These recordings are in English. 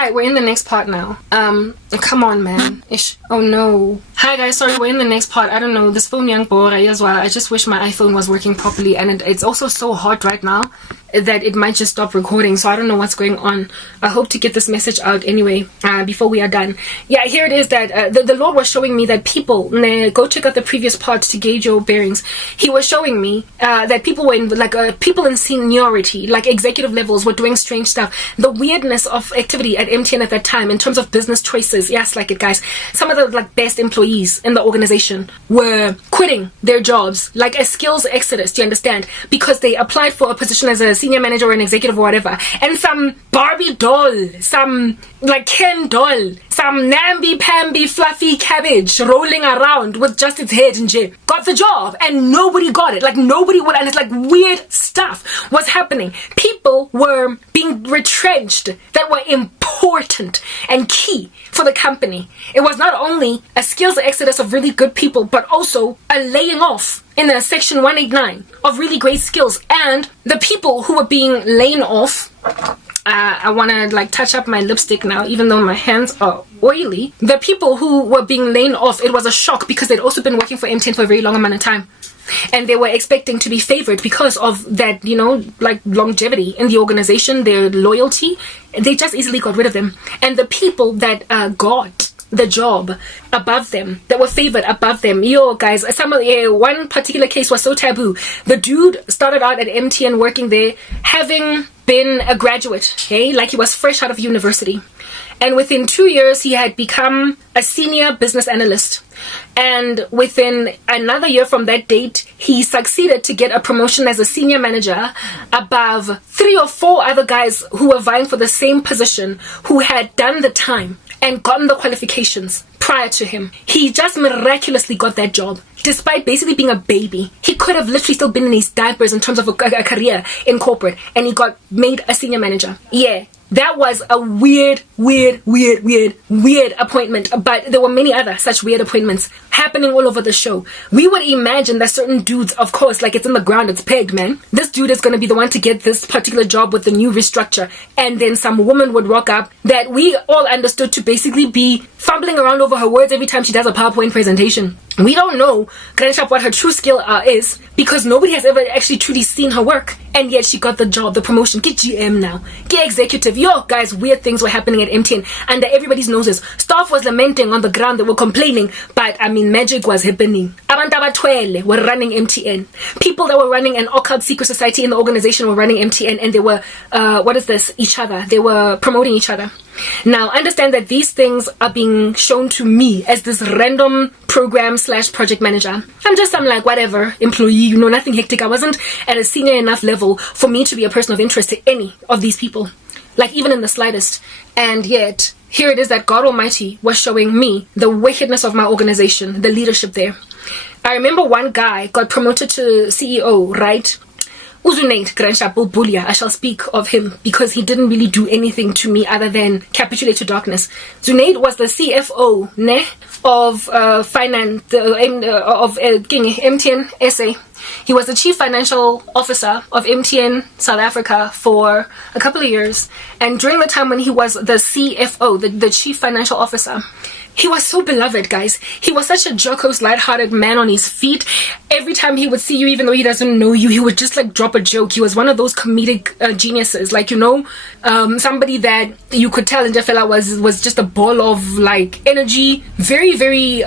Hi, we're in the next part now. Come on, man. Ish. Oh no. Hi guys, sorry, we're in the next part. I don't know, this phone young bora as well. I just wish my iPhone was working properly, and it's also so hot right now that it might just stop recording, so I don't know what's going on. I hope to get this message out anyway before we are done. Yeah, here it is that the Lord was showing me that people, go check out the previous parts to gauge your bearings. He was showing me that people were in, people in seniority, like executive levels, were doing strange stuff. The weirdness of activity at MTN at that time in terms of business choices. Yes, like it, guys. Some of the best employees in the organization were quitting their jobs, like a skills exodus, do you understand? Because they applied for a position as a senior manager or an executive or whatever, and some Barbie doll, some Ken doll, some namby-pamby fluffy cabbage rolling around with just its head and shit got the job, and nobody got it. Nobody would, and it's weird stuff was happening. People were being retrenched that were important and key for the company. It was not only a skills exodus of really good people, but also a laying off in a section 189 of really great skills. And the people who were being laid off, I want to touch up my lipstick now, even though my hands are oily. The people who were being laid off, it was a shock because they'd also been working for MTN for a very long amount of time. And they were expecting to be favored because of that, longevity in the organization, their loyalty. They just easily got rid of them. And the people that got the job above them, that were favored above them, guys, one particular case was so taboo. The dude started out at MTN working there having been a graduate, okay, he was fresh out of university, and within 2 years he had become a senior business analyst, and within another year from that date he succeeded to get a promotion as a senior manager above 3 or 4 other guys who were vying for the same position, who had done the time and gotten the qualifications prior to him. He just miraculously got that job despite basically being a baby. He could have literally still been in his diapers in terms of a career in corporate, and he got made a senior manager. Yeah, that was a weird appointment, but there were many other such weird appointments happening all over the show. We would imagine that certain dudes, of course, it's in the ground, it's pegged, man. This dude is going to be the one to get this particular job with the new restructure, and then some woman would rock up that we all understood to basically be fumbling around over her words every time she does a PowerPoint presentation. We don't know, Granshap, what her true skill is, because nobody has ever actually truly seen her work, and yet she got the job, the promotion. Get GM now, get executive. Guys, weird things were happening at MTN under everybody's noses. Staff was lamenting on the ground, they were complaining, but magic was happening. Abantu abatwele were running MTN. People that were running an occult secret society in the organization were running MTN, and they were each other. They were promoting each other. Now, understand that these things are being shown to me as this random program/project manager. I'm just some whatever employee, nothing hectic. I wasn't at a senior enough level for me to be a person of interest to any of these people, even in the slightest. And yet, here it is that God Almighty was showing me the wickedness of my organization, the leadership there. I remember one guy got promoted to CEO, right? Uzunate Granshapo Bulia, I shall speak of him because he didn't really do anything to me other than capitulate to darkness. Zunate was the CFO of finance of MTN SA. He was the chief financial officer of MTN South Africa for a couple of years, and during the time when he was the CFO, the chief financial officer, he was so beloved, guys. He was such a jocose, lighthearted man on his feet. Every time he would see you, even though he doesn't know you, he would just drop a joke. He was one of those comedic geniuses, somebody that you could tell Njefela was just a ball of energy, very, very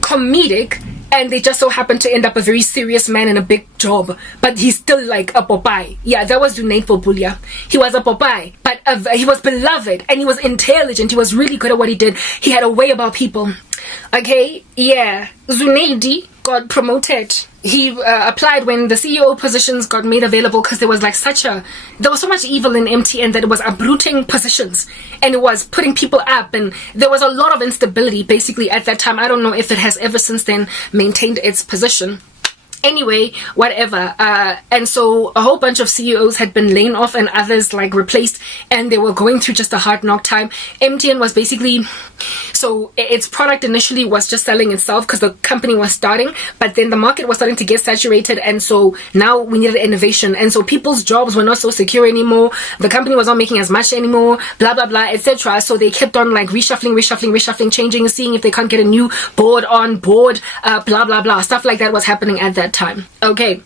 comedic. And they just so happened to end up a very serious man in a big job. But he's still a Popeye. Yeah, that was Zunate Populia. He was a Popeye. But he was beloved. And he was intelligent. He was really good at what he did. He had a way about people. Okay, yeah. Zunate got promoted. He applied when the CEO positions got made available because there was there was so much evil in MTN that it was uprooting positions and it was putting people up, and there was a lot of instability basically at that time. I don't know if it has ever since then maintained its position. Anyway, whatever. And so a whole bunch of CEOs had been laid off and others like replaced, and they were going through just a hard knock time. MTN was basically, so its product initially was just selling itself because the company was starting, but then the market was starting to get saturated, and so now we needed innovation, and so people's jobs were not so secure anymore. The company was not making as much anymore, blah blah blah, etc. So they kept on like reshuffling, changing, seeing if they can't get a new board on board, blah blah blah, stuff like that was happening at that time. Okay.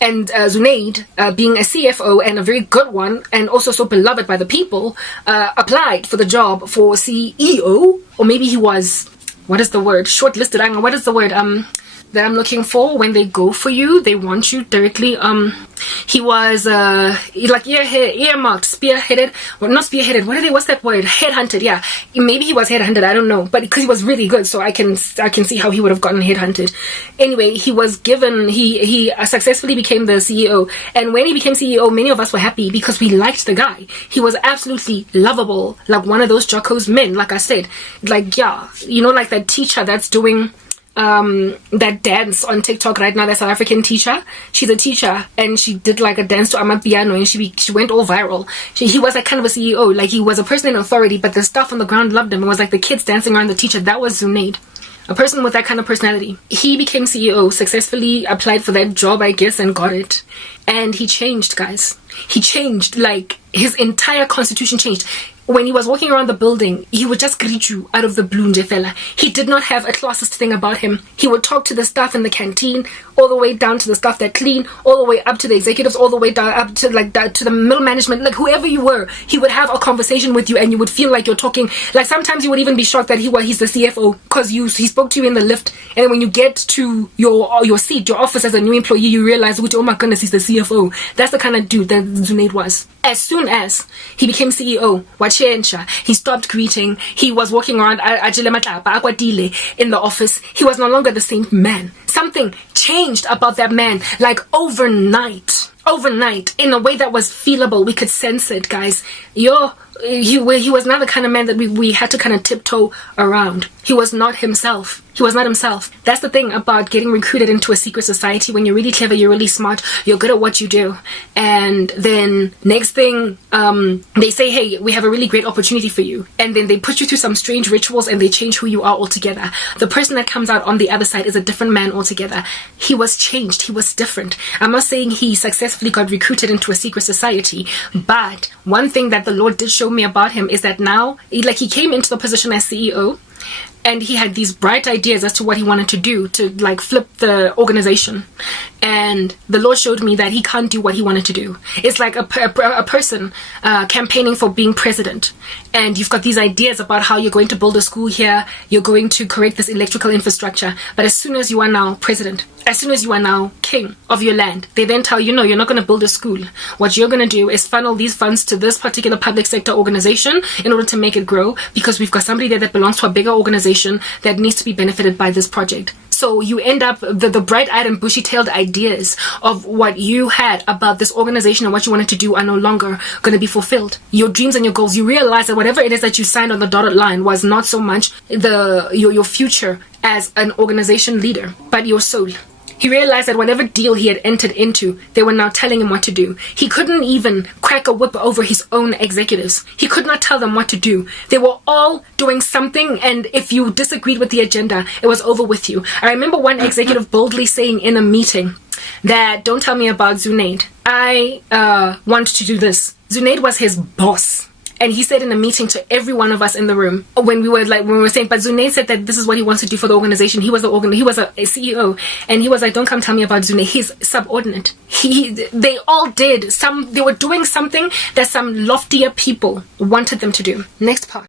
And Zunaid, being a CFO and a very good one, and also so beloved by the people, applied for the job for CEO, or maybe he was, what is the word? Shortlisted. I don't know, what is the word? That I'm looking for when they go for you, they want you directly. He was like earmarked, spearheaded, well, not spearheaded, what's that word? Headhunted. Yeah, maybe he was headhunted, I don't know, but because he was really good, so I can see how he would have gotten headhunted. Anyway, he was given, he successfully became the CEO, and when he became CEO, many of us were happy because we liked the guy. He was absolutely lovable, like one of those Jocko's men, like I said, like, yeah, you know, like that teacher that's doing that dance on TikTok right now, that South African teacher. She's a teacher, and she did like a dance to Amapiano, and she went all viral. He was like kind of a CEO, like he was a person in authority, but the staff on the ground loved him. It was like the kids dancing around the teacher. That was Zunaid, a person with that kind of personality. He became CEO, successfully applied for that job, I guess, and got it. And he changed, guys. He changed, like his entire constitution changed. When he was walking around the building, he would just greet you out of the blue, fella. He did not have a classist thing about him. He would talk to the staff in the canteen, all the way down to the staff that clean, all the way up to the executives, all the way down up to like to the middle management, like whoever you were. He would have a conversation with you, and you would feel like you're talking. Like sometimes you would even be shocked that he's the CFO because he spoke to you in the lift, and then when you get to your seat, your office as a new employee, you realize, oh my goodness, he's the CFO. That's the kind of dude that Zunaid was. As soon as he became CEO, he stopped greeting. He was walking around in the office. He was no longer the same man. Something changed about that man, like overnight, in a way that was feelable. We could sense it, guys. He was not the kind of man that we had to kind of tiptoe around. He was not himself. That's the thing about getting recruited into a secret society. When you're really clever, you're really smart, you're good at what you do, and then next thing, they say, hey, we have a really great opportunity for you, and then they put you through some strange rituals and they change who you are altogether. The person that comes out on the other side is a different man altogether. He was changed. He was different. I'm not saying he successfully got recruited into a secret society, but one thing that the Lord did show me about him is that now, like, he came into the position as CEO, and he had these bright ideas as to what he wanted to do to like flip the organization, and the Lord showed me that he can't do what he wanted to do. It's like a person campaigning for being president, and you've got these ideas about how you're going to build a school here, you're going to create this electrical infrastructure, but as soon as you are now president, as soon as you are now king of your land, they then tell you, no, you're not going to build a school. What you're going to do is funnel these funds to this particular public sector organization in order to make it grow, because we've got somebody there that belongs to a bigger organization that needs to be benefited by this project. So you end up, the bright-eyed and bushy-tailed ideas of what you had about this organization and what you wanted to do are no longer going to be fulfilled. Your dreams and your goals, you realize that whatever it is that you signed on the dotted line was not so much your future as an organization leader, but your soul. He realized that whatever deal he had entered into, they were now telling him what to do. He couldn't even crack a whip over his own executives. He could not tell them what to do. They were all doing something, and if you disagreed with the agenda, it was over with you. I remember one executive boldly saying in a meeting that, don't tell me about Zunaid. I want to do this. Zunaid was his boss. And he said in a meeting to every one of us in the room, when we were saying, but Zunaid said that this is what he wants to do for the organization. He was a CEO, and he was like, don't come tell me about Zunaid. He's subordinate. They all did they were doing something that some loftier people wanted them to do. Next part.